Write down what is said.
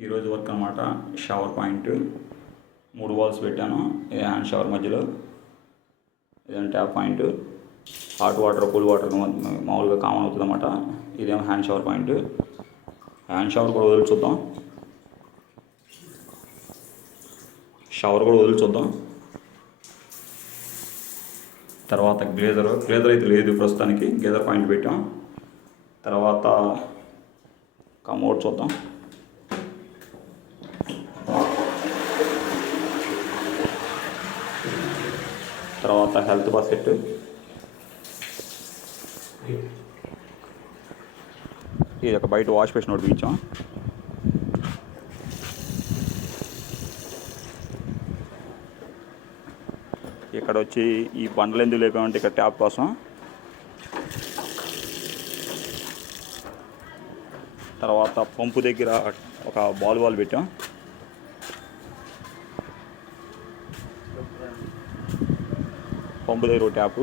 ఈరోజు వర్క్ అనమాట. Shower point 3 walls పెట్టాను. ఇది హ్యాండ్ షవర్ మధ్యలో, ఇదేమో tap point. Hot water cool water మామూలుగా కామన్ అవుతుంది అనమాట. ఇదేమో hand shower point. Hand shower కూడా వదిలి చూద్దాం. షవర్ కూడా వదిలి చూద్దాం. తర్వాత గ్లేజర్ అయితే లేదు ప్రస్తుతానికి, గ్లేజర్ పాయింట్ పెట్టాం. తర్వాత కమోడ్ చూద్దాం. తర్వాత హెల్త్ బాస్కెట్, ఇది ఒక బయట వాష్ బేసిన్ ఒకటి ఇచ్చాం. ఇక్కడ వచ్చి ఈ బండలు ఎందుకు లేపామంటే ఇక్కడ ట్యాప్ కోసం. తర్వాత పంపు దగ్గర ఒక బాల్ పెట్టాం. పంపు దగ్గర ఒక ట్యాపు.